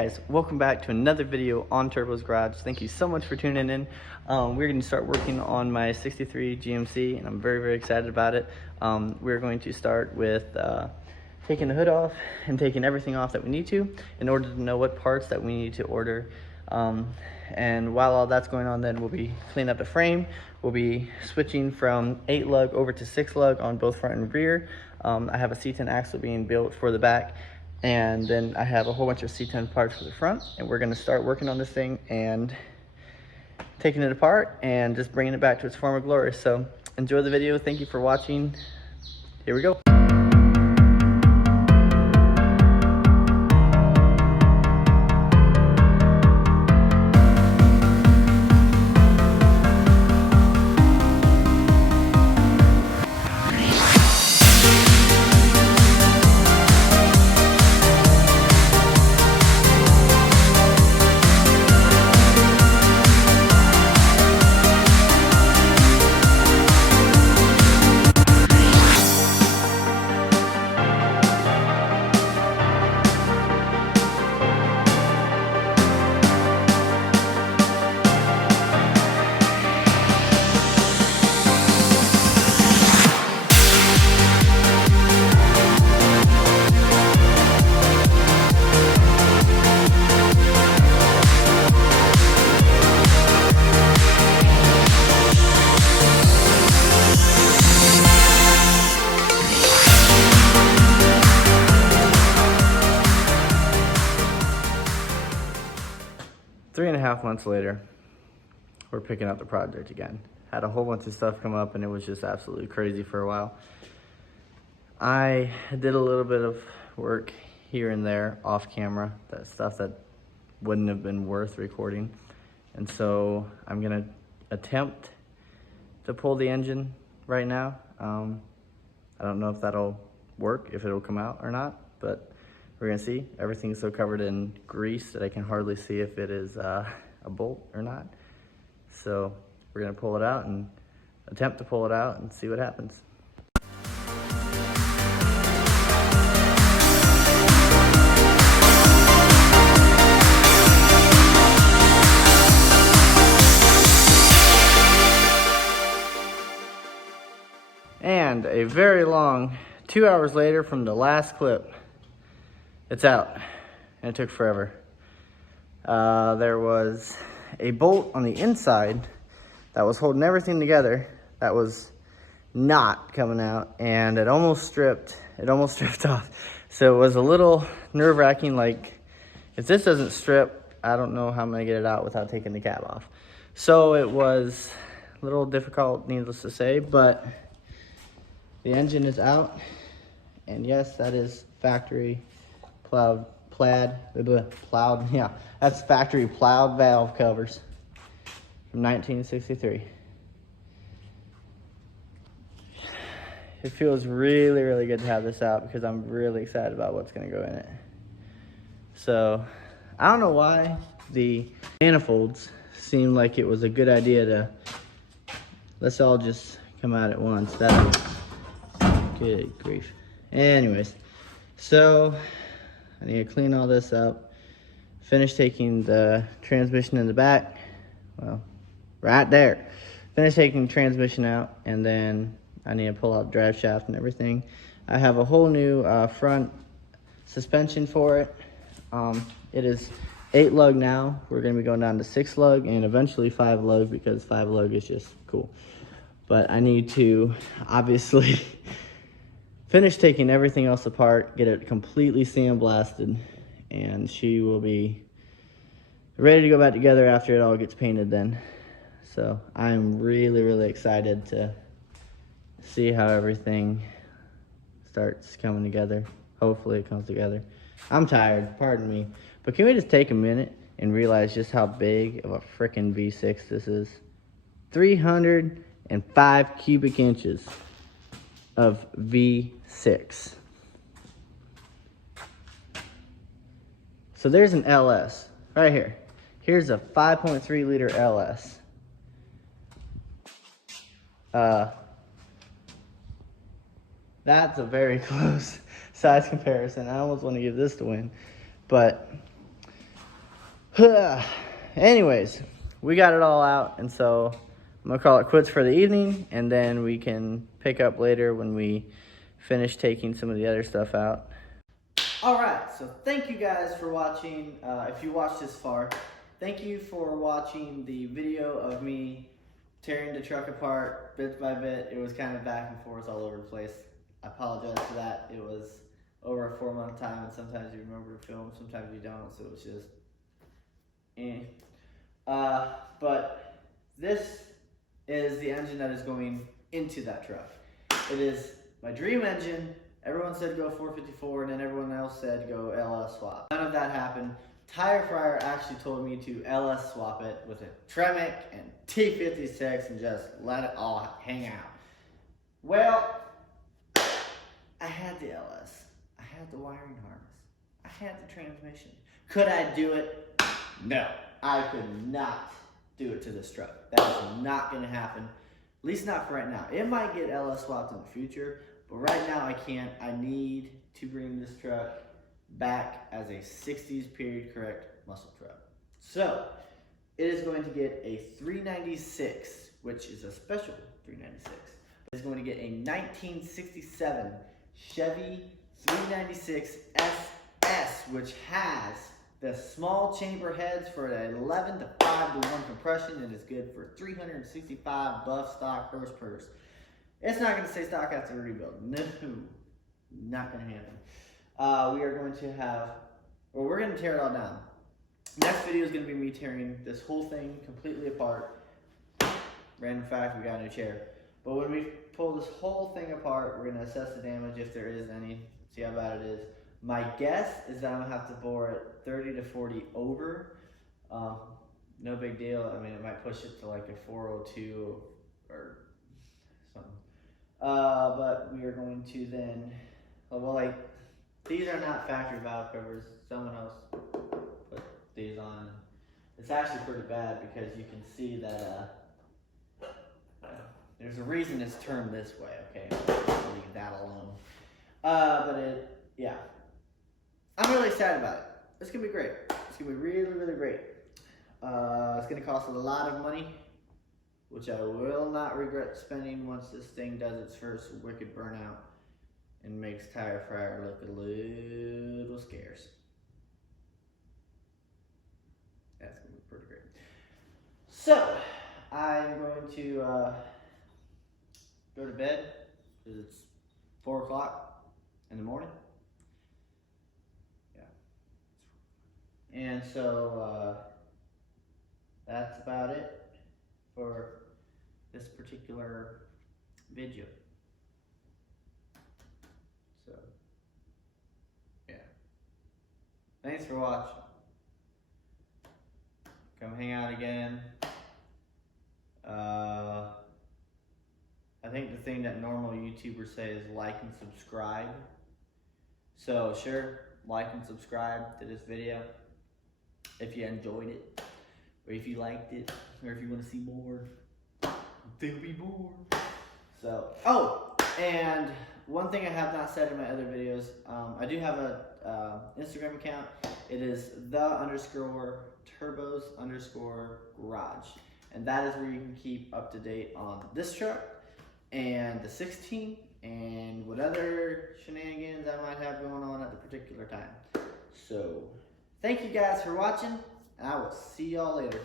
guys, welcome back to another video on Turbo's Garage. Thank you so much for tuning in. We're going to start working on my 63 GMC and I'm very excited about it. We're going to start with taking the hood off and taking everything off that we need to in order to know what parts that we need to order. And while all that's going on, then we'll be cleaning up the frame. We'll be switching from 8 lug over to 6 lug on both front and rear. I have a C10 axle being built for the back, and then I have a whole bunch of C10 parts for the front, and we're going to start working on this thing and taking it apart and just bringing it back to its former glory. So enjoy the video. Thank you for watching. Here we go. Three and a half months later, we're picking up the project again. Had a whole bunch of stuff come up and it was just absolutely crazy for a while. I did a little bit of work here and there off camera, that stuff that wouldn't have been worth recording. And so I'm gonna attempt to pull the engine right now. I don't know if that'll work, if it'll come out or not, but we're gonna see. Everything's so covered in grease that I can hardly see if it is a bolt or not. So we're gonna pull it out and attempt to pull it out and see what happens. And a very long 2 hours later from the last clip, it's out, and it took forever. There was a bolt on the inside that was holding everything together that was not coming out, and it almost stripped off. So it was a little nerve-wracking, like, if this doesn't strip, I don't know how I'm gonna get it out without taking the cab off. So it was a little difficult, needless to say, but the engine is out, and yes, that is factory that's factory plowed valve covers from 1963. It feels really good to have this out because I'm really excited about what's going to go in it. So I don't know why the manifolds seemed like it was a good idea to let's all just come out at once. Good grief. Anyways, so I need to clean all this up, finish taking the transmission in the back, well, right there. Finish taking the transmission out, and then I need to pull out the drive shaft and everything. I have a whole new front suspension for it. It is 8 lug now. We're gonna be going down to 6 lug and eventually 5 lug because 5 lug is just cool. But I need to obviously finish taking everything else apart, get it completely sandblasted, and she will be ready to go back together after it all gets painted then. So I'm really excited to see how everything starts coming together. Hopefully it comes together. I'm tired, pardon me, but can we just take a minute and realize just how big of a frickin' V6 this is? 305 cubic inches of V6. So there's an LS right here. Here's a 5.3 liter LS. That's a very close size comparison. I almost want to give this to win, but Anyways, we got it all out, and so I'm gonna call it quits for the evening, and then we can pick up later when we finish taking some of the other stuff out. All right, so thank you guys for watching. If you watched this far, thank you for watching the video of me tearing the truck apart bit by bit. It was kind of back and forth all over the place. I apologize for that. It was over a 4-month time, and sometimes you remember to film, sometimes you don't, so it's just but this is the engine that is going into that truck. It is my dream engine. Everyone said go 454, and then everyone else said go LS swap. None of that happened. Tire Fryer actually told me to LS swap it with a Tremec and T56 and just let it all hang out. Well, I had the LS. I had the wiring harness. I had the transmission. Could I do it? No. I could not do it to this truck. That is not going to happen. At least not for right now. It might get LS swapped in the future, but right now I can't. I need to bring this truck back as a 60s period correct muscle truck. So it is going to get a 396, which is a special 396. It's going to get a 1967 Chevy 396 SS, which has the small chamber heads for an 11 to 5 to 1 compression, and is good for 365 buff stock horsepower. It's not going to say stock after a rebuild. No, not going to happen. We are going to have, well, we're going to tear it all down. Next video is going to be me tearing this whole thing completely apart. Random fact, we got a new chair. But when we pull this whole thing apart, we're going to assess the damage if there is any, see how bad it is. My guess is that I'm going to have to bore it 30 to 40 over. No big deal. I mean, it might push it to like a 402 or something. But we are going to then, well, like, these are not factory valve covers. Someone else put these on. It's actually pretty bad because you can see that there's a reason it's turned this way, okay? I'll leave that alone. But yeah. I'm really excited about it. It's gonna be great. It's gonna be really, really great. It's gonna cost a lot of money, which I will not regret spending once this thing does its first wicked burnout and makes Tire Fryer look a little scarce. That's gonna be pretty great. So, I'm going to go to bed because it's 4 o'clock in the morning. Yeah. And so that's about it for this particular video. So, yeah. Thanks for watching. Come hang out again. I think the thing that normal YouTubers say is like and subscribe. So sure, like and subscribe to this video if you enjoyed it, or if you liked it, or if you want to see more. There'll be more. So, oh, and one thing I have not said in my other videos, I do have a Instagram account. It is the_turbos_garage. And that is where you can keep up to date on this truck and the 16 and what other shenanigans I might have going on at the particular time. So, thank you guys for watching, and I will see y'all later.